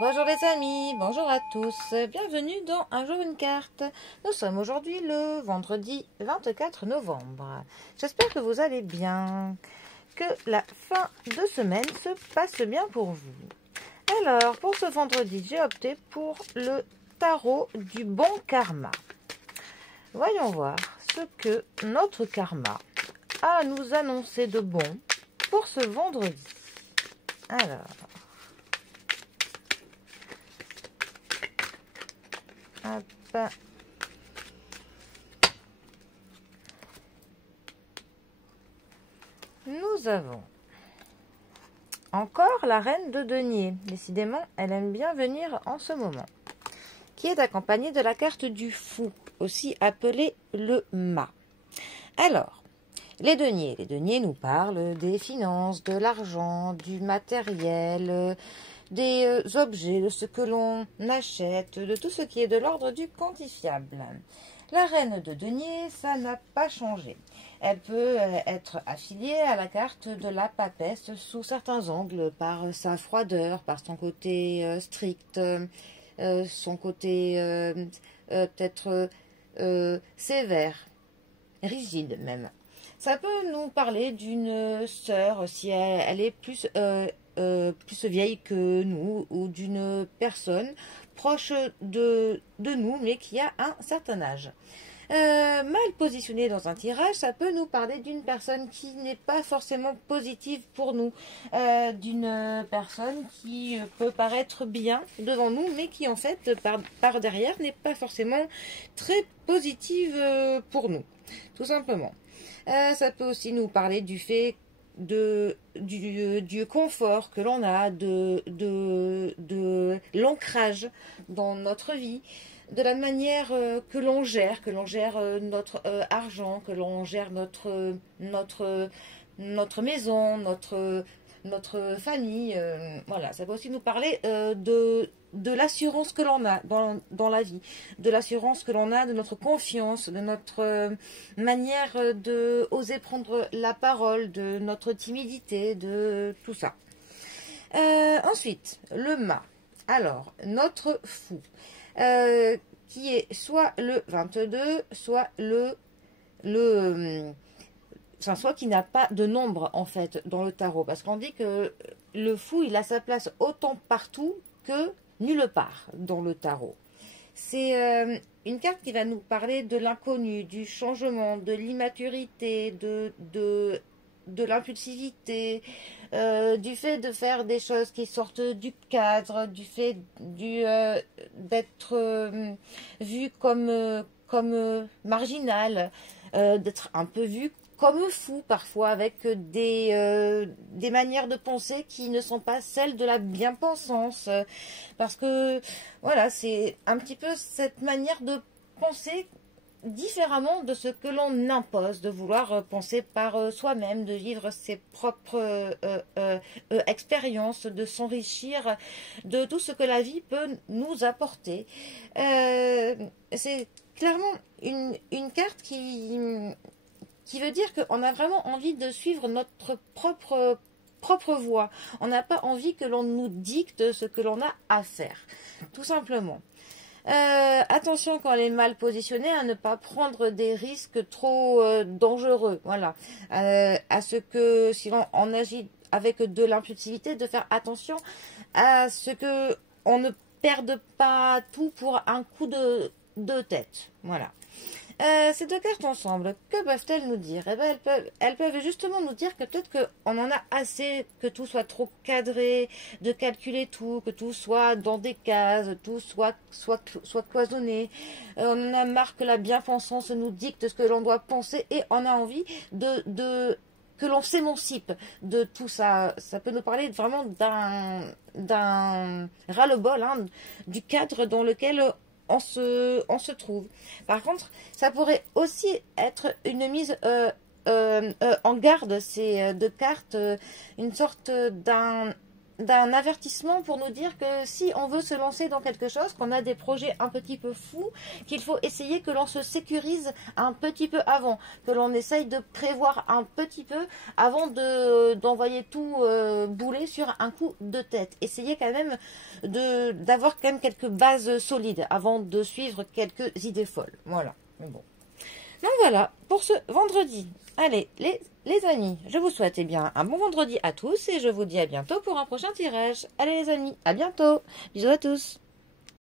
Bonjour les amis, bonjour à tous, bienvenue dans Un jour une carte. Nous sommes aujourd'hui le vendredi 24 novembre. J'espère que vous allez bien, que la fin de semaine se passe bien pour vous. Alors, pour ce vendredi, j'ai opté pour le tarot du bon karma. Voyons voir ce que notre karma a à nous annoncer de bon pour ce vendredi. Alors... hop. Nous avons encore la reine de denier. Décidément, elle aime bien venir en ce moment. Qui est accompagnée de la carte du fou, aussi appelée le mât. Alors, les deniers nous parlent des finances, de l'argent, du matériel, des objets, de ce que l'on achète, de tout ce qui est de l'ordre du quantifiable. La reine de denier, ça n'a pas changé. Elle peut être affiliée à la carte de la papesse sous certains angles, par sa froideur, par son côté strict, son côté peut-être sévère, rigide même. Ça peut nous parler d'une sœur si elle est plus vieille que nous, ou d'une personne proche de nous, mais qui a un certain âge. Mal positionnée dans un tirage, ça peut nous parler d'une personne qui n'est pas forcément positive pour nous, d'une personne qui peut paraître bien devant nous, mais qui en fait, par derrière, n'est pas forcément très positive pour nous, tout simplement. Ça peut aussi nous parler du fait du confort que l'on a, de l'ancrage dans notre vie, de la manière que l'on gère notre argent, que l'on gère notre maison, notre famille. Voilà, ça peut aussi nous parler de l'assurance que l'on a dans la vie, de l'assurance que l'on a, de notre confiance, de notre manière de oser prendre la parole, de notre timidité, de tout ça. Ensuite, le mât. Alors, notre fou, qui est soit le 22, soit soit qui n'a pas de nombre en fait dans le tarot, parce qu'on dit que le fou, il a sa place autant partout que nulle part dans le tarot. C'est une carte qui va nous parler de l'inconnu, du changement, de l'immaturité, de l'impulsivité, du fait de faire des choses qui sortent du cadre, du fait d'être vu comme marginal, d'être un peu vu comme fou parfois, avec des manières de penser qui ne sont pas celles de la bien-pensance, parce que voilà, c'est un petit peu cette manière de penser différemment de ce que l'on impose, de vouloir penser par soi-même, de vivre ses propres expériences, de s'enrichir de tout ce que la vie peut nous apporter. C'est clairement une carte qui veut dire qu'on a vraiment envie de suivre notre propre voie. On n'a pas envie que l'on nous dicte ce que l'on a à faire, tout simplement. Attention quand elle est mal positionnée à ne pas prendre des risques trop dangereux. Voilà. À ce que, si on agit avec de l'impulsivité, de faire attention à ce que on ne perde pas tout pour un coup de tête. Voilà. Ces deux cartes ensemble, que peuvent-elles nous dire? Eh ben, elles peuvent justement nous dire que peut-être qu'on en a assez, que tout soit trop cadré, de calculer tout, que tout soit dans des cases, tout soit cloisonné. On en a marre que la bien-pensance nous dicte ce que l'on doit penser, et on a envie que l'on s'émancipe de tout ça. Ça peut nous parler vraiment d'un ras-le-bol, hein, du cadre dans lequel on se trouve. Par contre, ça pourrait aussi être une mise en garde, ces deux cartes, une sorte d'un avertissement pour nous dire que si on veut se lancer dans quelque chose, qu'on a des projets un petit peu fous, qu'il faut essayer que l'on se sécurise un petit peu avant, que l'on essaye de prévoir un petit peu avant d'envoyer tout bouler sur un coup de tête. Essayez quand même d'avoir quand même quelques bases solides avant de suivre quelques idées folles. Voilà, mais bon. Donc voilà, pour ce vendredi. Allez, les amis, je vous souhaite bien un bon vendredi à tous et je vous dis à bientôt pour un prochain tirage. Allez les amis, à bientôt. Bisous à tous.